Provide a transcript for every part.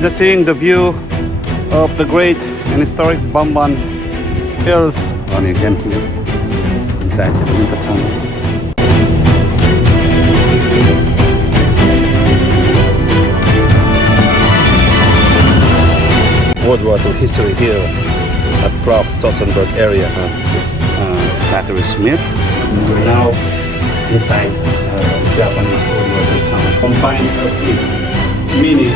Just seeing the view of the great and historic Bamban Hills. On again here inside the Winter Tunnel. World War II history here at Prague Stolzenberg area. Battery Smith. We're now inside Japanese World War II town. Combined fleet, meaning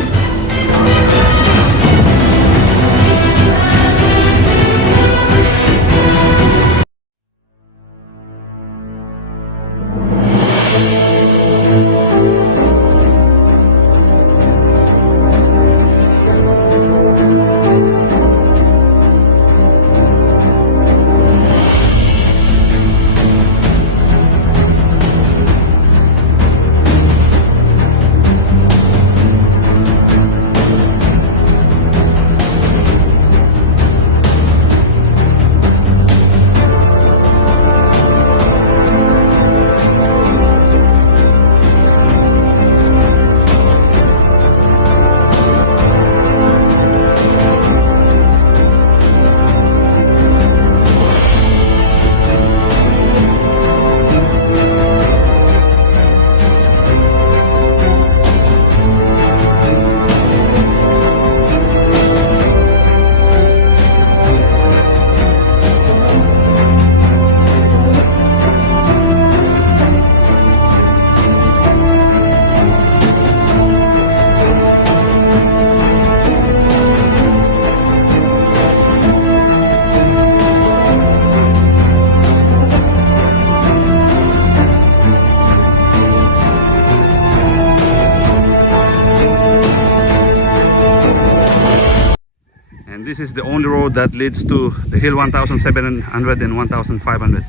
this is the only road that leads to the hill 1700 and 1500.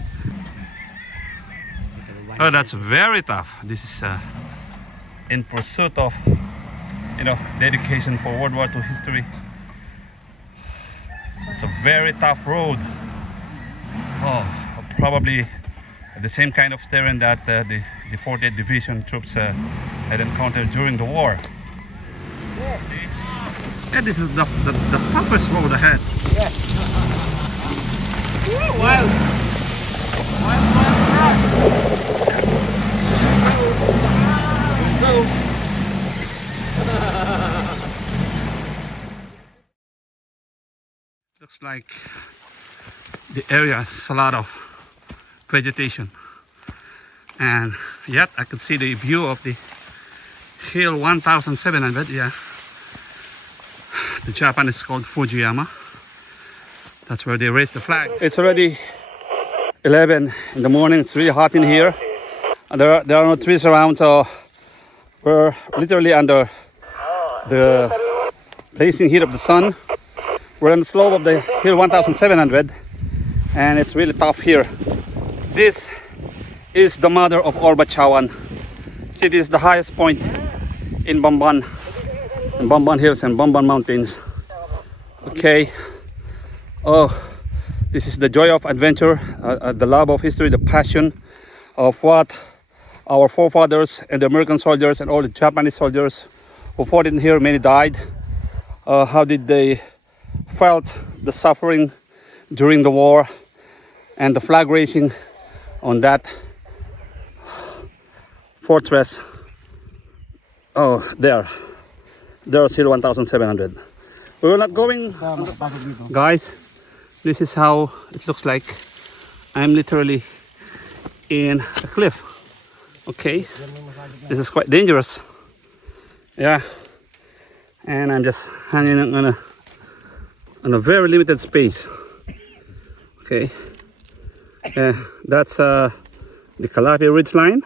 Oh, that's very tough. This is in pursuit of, dedication for World War II history. It's a very tough road. Oh, probably the same kind of terrain that the 48th Division troops had encountered during the war. Yeah, this is the toughest road ahead. Yeah. Wow. Looks like the area has a lot of vegetation, and yet I can see the view of the hill 1700. Yeah. The Japan is called Fujiyama. That's where they raise the flag. It's already 11 in the morning. It's really hot in here. And there are no trees around, so we're literally under the blazing heat of the sun. We're on the slope of the hill 1700, and it's really tough here. This is the mother of all Bachawan. See, this is the highest point in Bamban Hills and Bamban Mountains. Okay. Oh, this is the joy of adventure, the love of history, the passion of what our forefathers and the American soldiers and all the Japanese soldiers who fought in here, many died. How did they felt the suffering during the war, and the flag raising on that fortress. Oh, there's hill 1700. We're not going, guys. This is how it looks like. I'm literally in a cliff. Okay, this is quite dangerous. Yeah, and I'm just hanging on a very limited space. Okay, that's the Calapi Ridge line.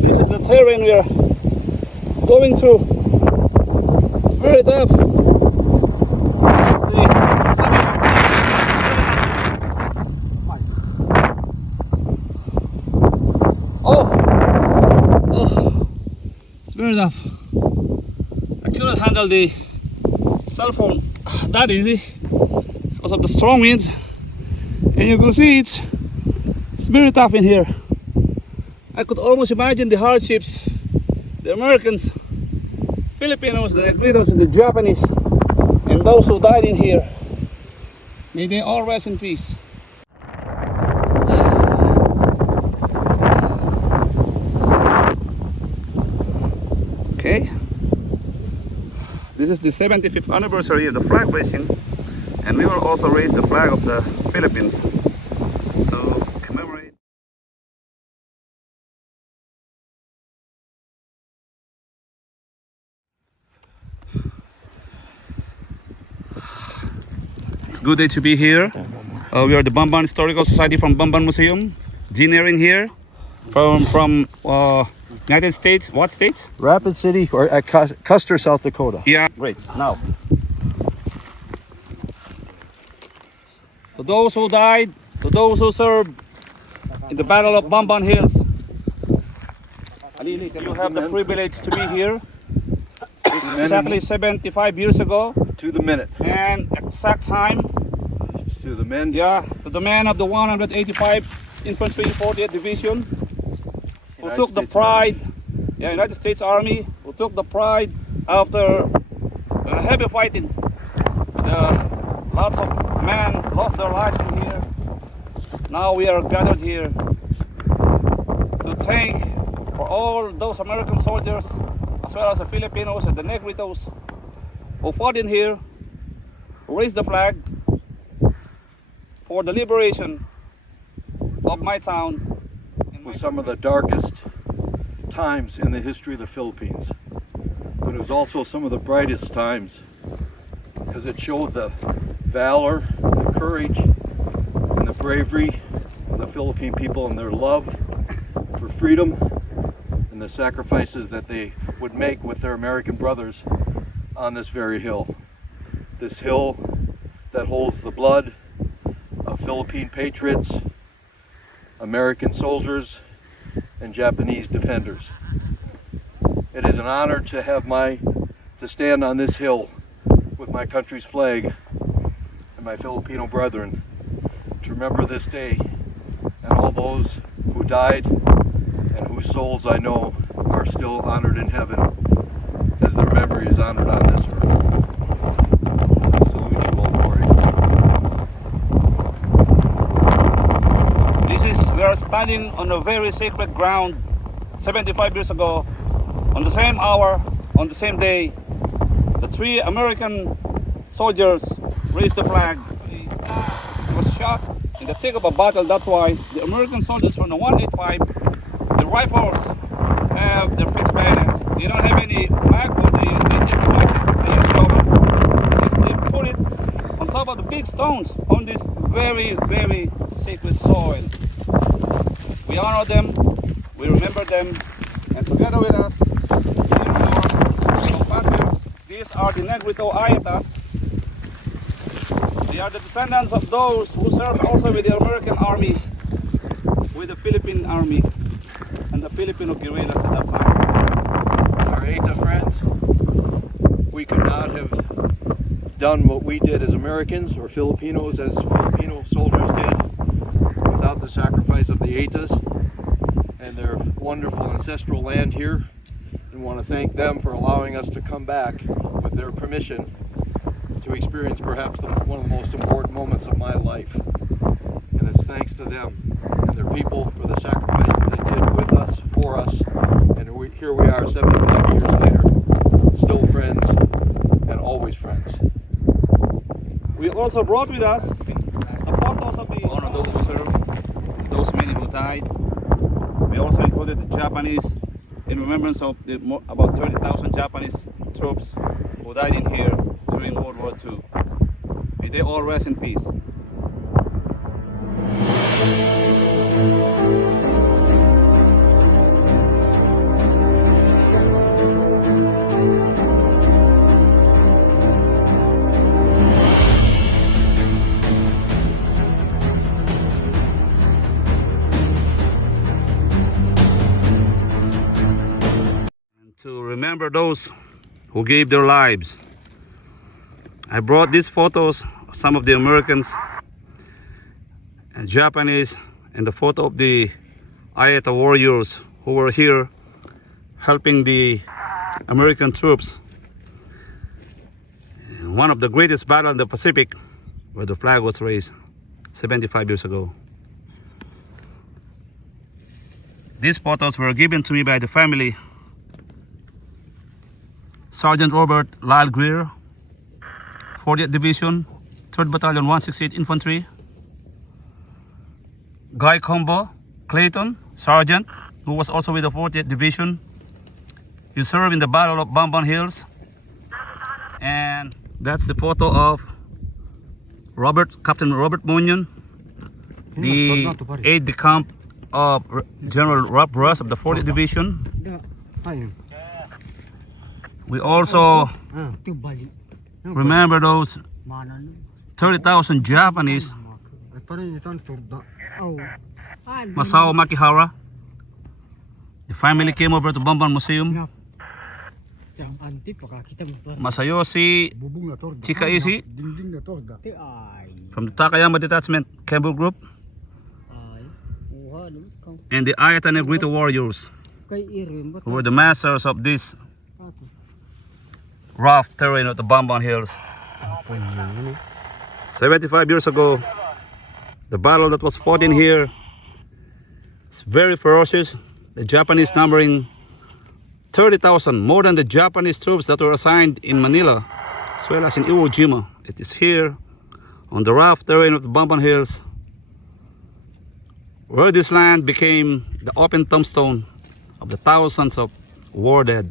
This is the terrain we are going through. It's very tough. That's the it's very tough. I couldn't handle the cell phone that easy because of the strong winds, and you can see it's very tough in here. I could almost imagine the hardships the Americans, Filipinos, the Negritos, the Japanese, and those who died in here. May they all rest in peace. Okay, this is the 75th anniversary of the flag raising, and we will also raise the flag of the Philippines to commemorate. It's a good day to be here. We are the Bamban Historical Society from Bamban Museum. Engineering here from United States. What states? Rapid City or at Custer, South Dakota. Yeah, great. Now, to those who died, to those who served in the Battle of Bamban Hills, you have the privilege to be here. It's exactly 75 years ago. To the minute. And exact time. To the men. Yeah, to the men of the 185 Infantry 40th Division, who took the pride, United States Army, who took the pride after heavy fighting. Lots of men lost their lives in here. Now we are gathered here to thank for all those American soldiers, as well as the Filipinos and the Negritos who fought in here, who raised the flag for the liberation of my town. Was some of the darkest times in the history of the Philippines, but it was also some of the brightest times because it showed the valor, the courage, and the bravery of the Philippine people and their love for freedom and the sacrifices that they would make with their American brothers on this very hill. This hill that holds the blood of Philippine patriots, American soldiers, and Japanese defenders. It is an honor to to stand on this hill with my country's flag and my Filipino brethren to remember this day and all those who died and whose souls I know are still honored in heaven as their memory is honored on this earth. I salute you all, glory. We are standing on a very sacred ground 75 years ago, on the same hour, on the same day. The 3 American soldiers raised the flag. He was shot in the thick of a battle. That's why the American soldiers from the 185, the rifles have their fixed bayonets. They don't have any flag, but they improvise it. They use shovel. They put it on top of the big stones on this very, very sacred soil. We honor them, we remember them, and together with us, these are the Negrito Ayatas. They are the descendants of those who served also with the American Army, with the Philippine Army, and the Filipino guerrillas at that time. Our Eta friends, we could not have done what we did as Americans or Filipinos as Filipino soldiers did without the sacrifice of the Etas and their wonderful ancestral land here, and want to thank them for allowing us to come back with their permission to experience perhaps one of the most important moments of my life. And it's thanks to them and their people for the sacrifice that they did with us, for us, and here we are 75 years later, still friends and always friends. We also brought with us the photos of those who served, those many who died. We also included the Japanese in remembrance of about 30,000 Japanese troops who died in here during World War II. May they all rest in peace. To remember those who gave their lives, I brought these photos, some of the Americans and Japanese, and the photo of the Ayata warriors who were here helping the American troops in one of the greatest battles in the Pacific, where the flag was raised 75 years ago. These photos were given to me by the family. Sergeant Robert Lyle Greer, 40th Division, 3rd Battalion, 168 Infantry. Guy Combo Clayton, Sergeant, who was also with the 40th Division. He served in the Battle of Bamban Hills. And that's the photo of Captain Robert Munyon, the aide-de-camp of General Rob Ross of the 40th Division. We also remember those 30,000 Japanese, Masao Makihara. The family came over to Bamban Museum. Masayoshi Chikaishi from the Takayama Detachment, Kembu Group, and the Ayatane Negrito warriors, who were the masters of this rough terrain of the Bamban Hills. 75 years ago, the battle that was fought in here is very ferocious. The Japanese numbering 30,000, more than the Japanese troops that were assigned in Manila, as well as in Iwo Jima. It is here, on the rough terrain of the Bamban Hills, where this land became the open tombstone of the thousands of war dead.